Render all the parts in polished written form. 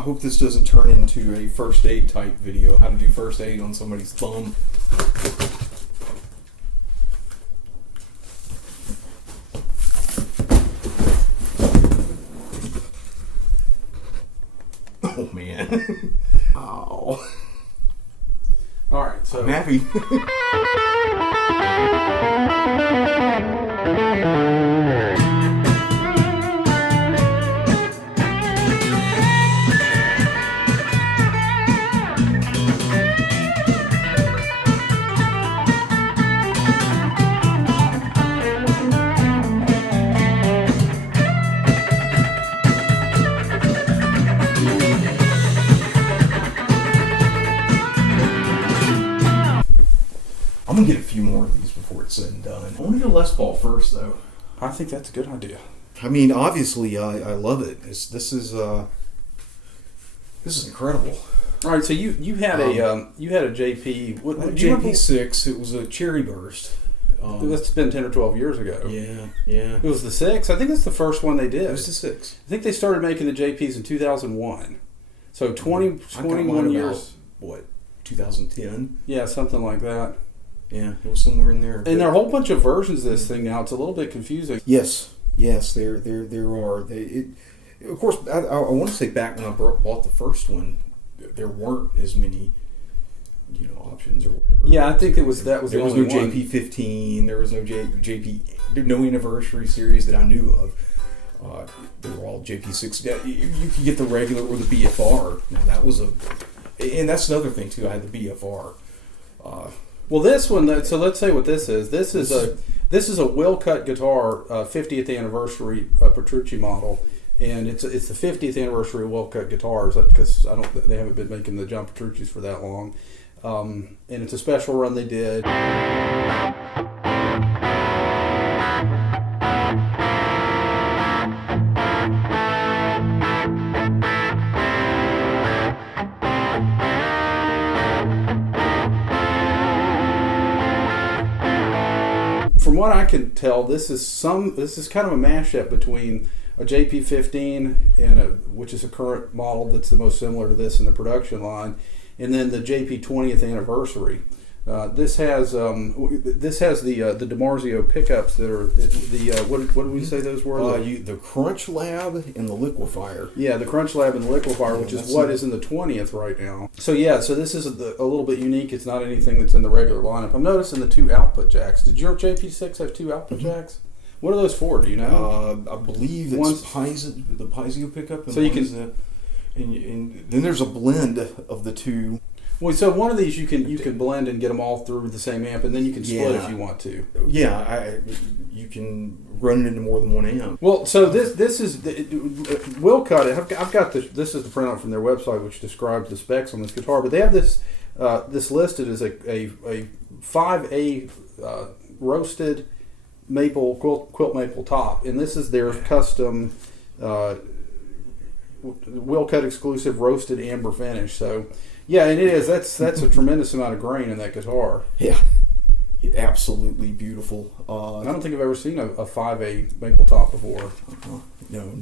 I hope this doesn't turn into a first aid type video. How to do first aid on somebody's thumb. Oh man. Ow. Alright, so I'm happy. I'm gonna get a few more of these before it's said and done. I want to get a Les Paul first, though. I think that's a good idea. I mean, obviously, I love it. This is incredible. All right, so you had a JP. What JP6. It was a Cherry Burst. That's been 10 or 12 years ago. Yeah. It was the 6. I think that's the first one they did. It was the 6. I think they started making the JPs in 2001. So 21 years. What? 2010. Yeah, something like that. Yeah, it was somewhere in there. And there are a whole bunch of versions of this thing now. It's a little bit confusing. Yes, there are. Of course, I want to say back when I bought the first one, there weren't as many, options or whatever. Yeah, I think that was the only one. There was no JP15. There was no JP. No anniversary series that I knew of. They were all JP6. Yeah, you could get the regular or the BFR. Now that was and that's another thing too. I had the BFR. Well, this one. So let's say what this is. This is a Willcutt guitar 50th anniversary Petrucci model, and it's the 50th anniversary of Willcutt Guitars because they haven't been making the John Petrucci's for that long, and it's a special run they did. From what I can tell, this is kind of a mashup between a JP15 which is a current model that's the most similar to this in the production line, and then the JP 20th anniversary. This has the DiMarzio pickups that are what did we say those were? The Crunch Lab and the LiquiFire. Yeah, the Crunch Lab and the LiquiFire, which is what is in the 20th right now. So this is a little bit unique. It's not anything that's in the regular lineup. I'm noticing the 2 output jacks. Did your JP6 have 2 output jacks? What are those for? Do you know? I believe it's the piezo pickup. And so you can, and then there's a blend of the 2. Well, so one of these you can blend and get them all through the same amp, and then you can split if you want to. Yeah, you can run it into more than one amp. Well, so this is Willcutt. I've got this is the printout from their website, which describes the specs on this guitar. But they have this listed as a 5A roasted maple quilt maple top, and this is their custom Willcutt exclusive roasted amber finish. So. Yeah, and it is. That's a tremendous amount of grain in that guitar. Yeah, absolutely beautiful. I don't think I've ever seen a 5A maple top before. No.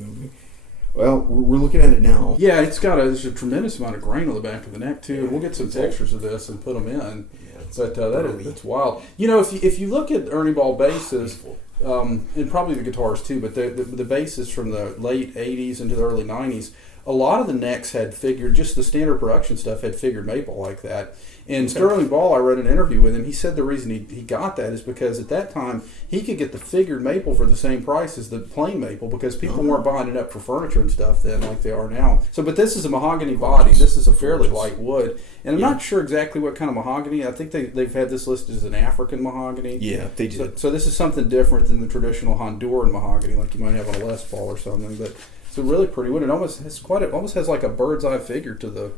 Well, we're looking at it now. Yeah, there's a tremendous amount of grain on the back of the neck too. We'll get some pictures of this and put them in. Yeah, but that's wild. If you look at ErnieBall basses, and probably the guitars too, but the basses from the late '80s into the early '90s. A lot of the necks had figured, just the standard production stuff had figured maple like that. And Sterling Ball, I read an interview with him, he said the reason he got that is because at that time he could get the figured maple for the same price as the plain maple because people weren't buying it up for furniture and stuff then like they are now. So, but this is a mahogany body. This is a fairly light wood. And I'm not sure exactly what kind of mahogany. I think they've had this listed as an African mahogany. Yeah, they did. So this is something different than the traditional Honduran mahogany like you might have on a Les Paul or something. But it's a really pretty wood. It almost has like a bird's eye figure to the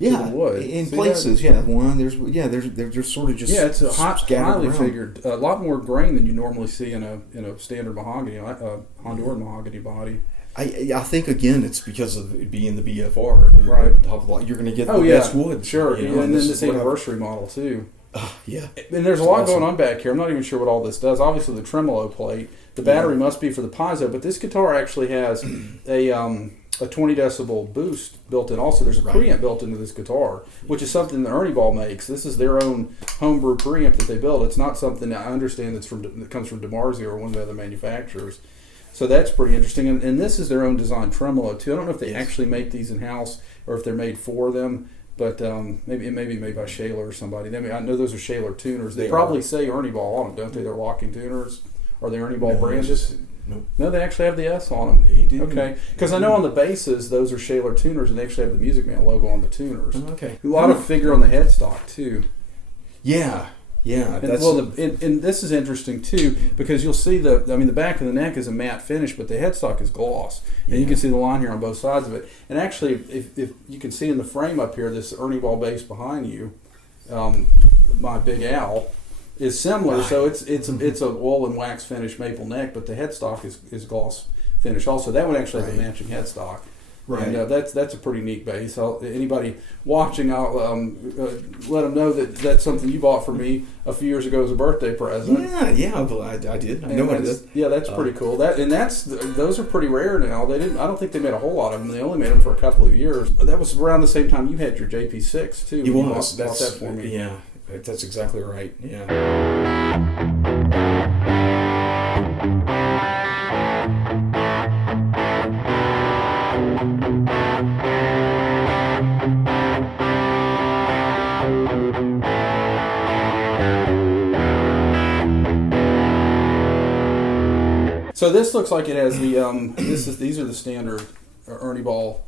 wood. In places, that? There's sort of just it's a highly figured, a lot more grain than you normally see in a standard mahogany, Honduran mahogany body. I think again it's because of it being the BFR, right? You're going to get the best wood, sure. And then this anniversary model too. Yeah, and there's a lot going on back here. I'm not even sure what all this does. Obviously, the tremolo plate, the battery must be for the piezo, but this guitar actually has a a 20 decibel boost built in. Also, there's a preamp built into this guitar, which is something that ErnieBall makes. This is their own homebrew preamp that they build. It's not something that I understand that comes from DiMarzio or one of the other manufacturers. So that's pretty interesting. And this is their own design tremolo too. I don't know if they actually make these in house or if they're made for them. But maybe it may be made by Schaller or somebody. I know those are Schaller tuners. They probably say ErnieBall on them, don't they? They're locking tuners. Are they ErnieBall branded? Nope. No, they actually have the S on them. They do. Okay. Because I know on the basses, those are Schaller tuners, and they actually have the MusicMan logo on the tuners. Okay. A lot of figure on the headstock, too. Yeah. Yeah. And this is interesting, too, because you'll see the back of the neck is a matte finish, but the headstock is gloss. And you can see the line here on both sides of it. And actually, if you can see in the frame up here, this ErnieBall bass behind you, my Big Al, is similar. Right. So it's a wool and wax finish maple neck, but the headstock is gloss finish also. That one actually has a matching headstock. Right. And that's a pretty neat bass. Anybody watching, I'll let them know that that's something you bought for me a few years ago as a birthday present. Yeah, I did. I know I did. Yeah, that's pretty cool. Those are pretty rare now. I don't think they made a whole lot of them. They only made them for a couple of years. But that was around the same time you had your JP6 too. It was. Bought that for me. Yeah, that's exactly right. Yeah. So this looks like it has the these are the standard ErnieBall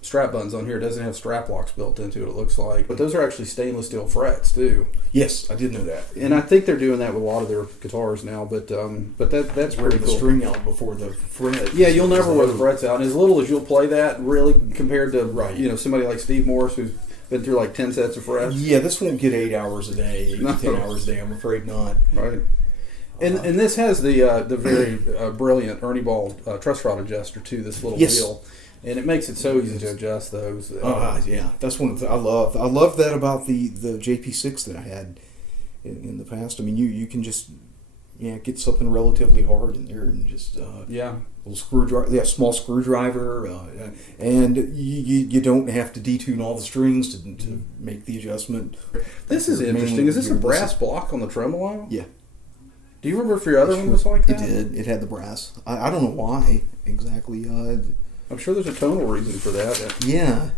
strap buttons on here. It doesn't have strap locks built into it, it looks like. But those are actually stainless steel frets too. Yes, I did know that. And I think they're doing that with a lot of their guitars now. But that's pretty cool. The string out before the fret. Yeah, you'll never wear the frets out. And as little as you'll play that, really, compared to somebody like Steve Morse who's been through like 10 sets of frets. Yeah, this won't get 8 hours a day, 10 hours a day. I'm afraid not. Right. And this has the very brilliant ErnieBall truss rod adjuster too. This little wheel, and it makes it so easy to adjust those. Yeah, that's one of the I love that about the JP6 that I had in the past. I mean, you can just get something relatively hard in there and just little screwdriver, small screwdriver, and you don't have to detune all the strings to make the adjustment. This is interesting. Is this a brass block on the tremolo? Yeah. Do you remember if your other one was like that? It did. It had the brass. I don't know why exactly. I'm sure there's a tonal reason for that. Yeah.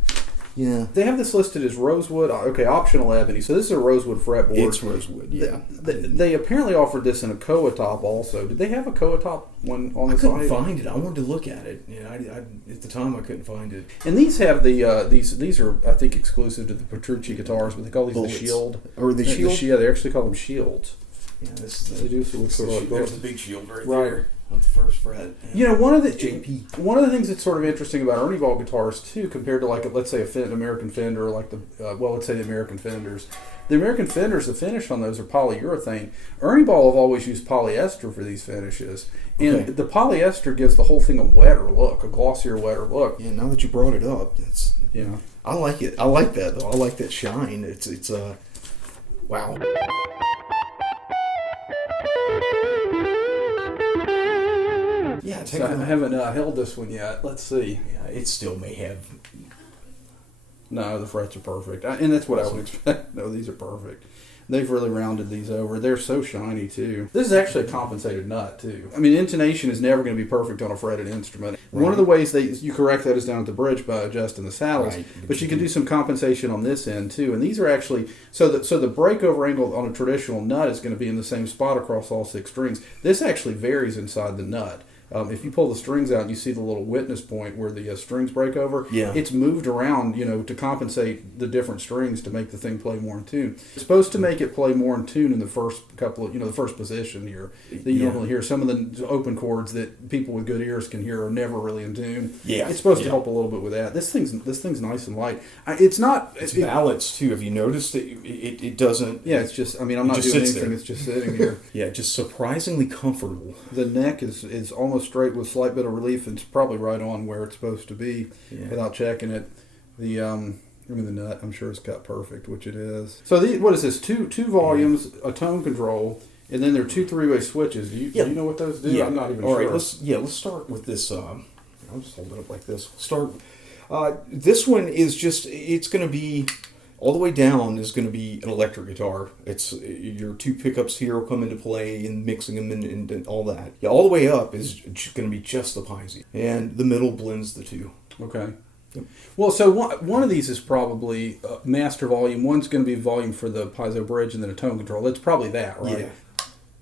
They have this listed as rosewood. Okay, optional ebony. So this is a rosewood fretboard. It's rosewood. Yeah. They apparently offered this in a Koa top also. Did they have a Koa top one on the side? I couldn't find it. I wanted to look at it. Yeah, at the time I couldn't find it. And these have the these are I think exclusive to the Petrucci guitars, but they call these Bullets. the Shield. Or the Shield? Yeah, they actually call them Shields. Yeah, this is they do. So there's the big shield right there on the first fret. One of the things that's sort of interesting about ErnieBall guitars too, compared to let's say an American Fender, or like let's say the American Fenders. The American Fenders, the finish on those are polyurethane. ErnieBall have always used polyester for these finishes, and the polyester gives the whole thing a wetter look, a glossier, wetter look. Yeah, now that you brought it up, I like it. I like that though. I like that shine. It's wow. Yeah, I haven't held this one yet. Let's see. Yeah, it still may have. No, the frets are perfect, and that's what I would expect. No, these are perfect. They've really rounded these over. They're so shiny too. This is actually a compensated nut too. I mean, intonation is never going to be perfect on a fretted instrument. Right. One of the ways that you correct that is down at the bridge by adjusting the saddles. Right. But you can do some compensation on this end too. And these are actually so the breakover angle on a traditional nut is going to be in the same spot across all 6 strings. This actually varies inside the nut. If you pull the strings out and you see the little witness point where the strings break over, it's moved around, to compensate the different strings to make the thing play more in tune. It's supposed to make it play more in tune in the first couple of, the first position here that you normally hear. Some of the open chords that people with good ears can hear are never really in tune. Yeah, it's supposed to help a little bit with that. This thing's nice and light. It's not. It's balanced too. Have you noticed that it doesn't? Yeah, it's just. I mean, I'm not doing anything. It's just sitting here. Yeah, just surprisingly comfortable. The neck is almost straight with a slight bit of relief, and it's probably right on where it's supposed to be without checking it. The nut, I'm sure it's cut perfect, which it is. So what is this? Two volumes, a tone control, and then there are 2 3-way switches. Do you know what those do? Yeah. I'm not even sure. All right, let's start with this I'll just hold it up like this. Start. This one is just, it's going to be, all the way down is going to be an electric guitar. It's your 2 pickups here will come into play and mixing them and all that. Yeah, all the way up is going to be just the piezo. And the middle blends the two. Okay. Yep. Well, so one of these is probably master volume. One's going to be volume for the piezo bridge and then a tone control. It's probably that, right? Yeah.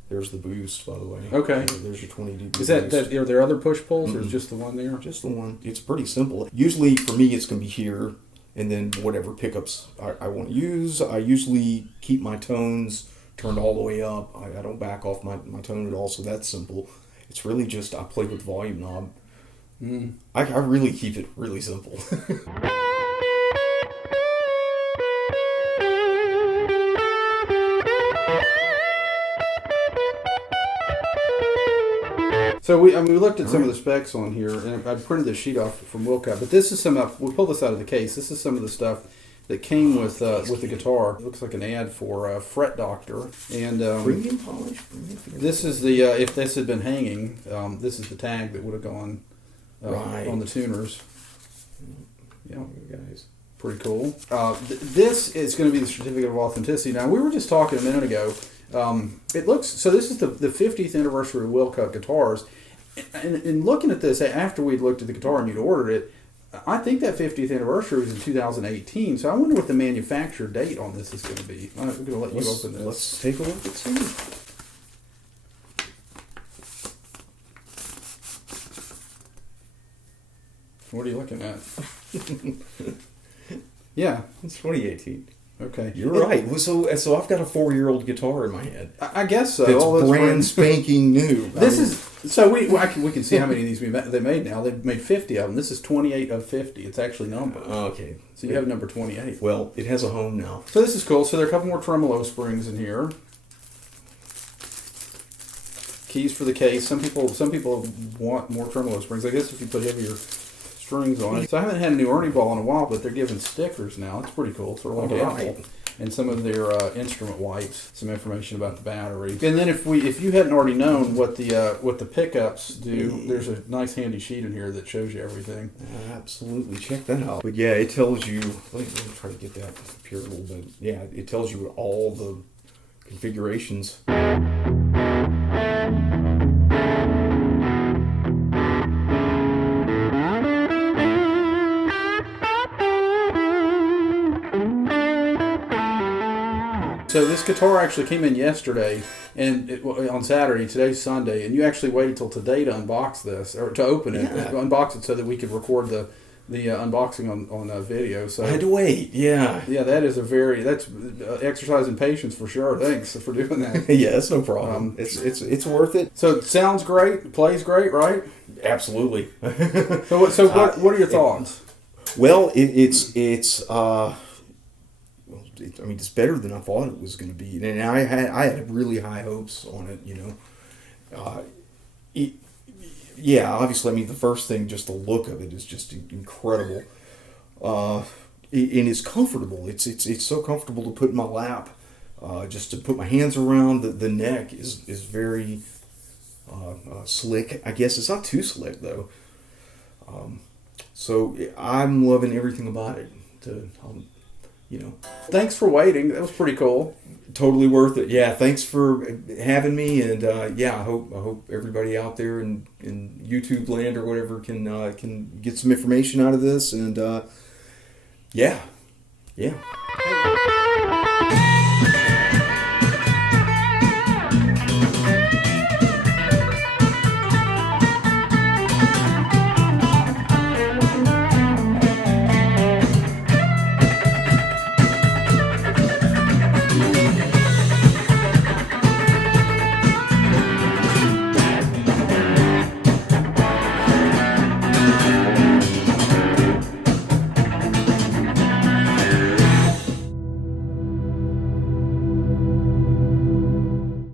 There's the boost, by the way. Okay. There's your 20 dB. Is that are there other push pulls or is just the one there? Just the one. It's pretty simple. Usually for me it's going to be here and then whatever pickups I want to use. I usually keep my tones turned all the way up. I don't back off my tone at all, so that's simple. It's really just I play with the volume knob. I really keep it really simple. So we looked at some of the specs on here, and I printed this sheet off from Willcutt. But this is we pulled this out of the case. This is some of the stuff that came with the guitar. It looks like an ad for Fret Doctor, and Premium polish. this is the if this had been hanging, this is the tag that would have gone on the tuners. Yeah, guys. Pretty cool. This is going to be the certificate of authenticity. Now, we were just talking a minute ago. It looks so. This is the 50th anniversary of Willcutt Guitars, and looking at this after we'd looked at the guitar and you'd ordered it, I think that 50th anniversary was in 2018. So I wonder what the manufacture date on this is going to be. I'm going to let you open this. Let's take a look and see. What are you looking at? Yeah, It's 2018. okay. You're right. Well, so I've got a 4-year-old guitar in my head. I guess so. That's brand spanking new. This is so we can see how many of these they made now. They've made 50 of them. This is 28 of 50. It's actually numbered. Okay. So you have number 28. Well, it has a home now. So this is cool. So there are a couple more tremolo springs in here. Keys for the case. Some people want more tremolo springs. I guess if you put heavier strings on it. So I haven't had a new ErnieBall in a while, but they're giving stickers now. It's pretty cool. Sort of like Apple. And some of their instrument wipes, some information about the battery. And then if you hadn't already known what the pickups do, there's a nice handy sheet in here that shows you everything. Absolutely, check that out. But yeah, it tells you. Let me try to get that up here a little bit. Yeah, it tells you all the configurations. So this guitar actually came in yesterday, and on Saturday. Today's Sunday, and you actually waited till today to unbox this or to open it, unbox it, so that we could record the unboxing on video. So I had to wait. Yeah. That is that's exercise in patience for sure. Thanks for doing that. Yeah, that's no problem. It's worth it. So it sounds great, plays great, right? Absolutely. So what are your thoughts? Well, it's it's better than I thought it was going to be, and I had really high hopes on it. Yeah, obviously, the first thing, just the look of it is just incredible, and it's comfortable. It's so comfortable to put in my lap, just to put my hands around. The neck is very slick. I guess it's not too slick though. So I'm loving everything about it. Thanks for waiting. That was pretty cool. Totally worth it. Yeah, thanks for having me, and I hope everybody out there in YouTube land or whatever can get some information out of this, and yeah.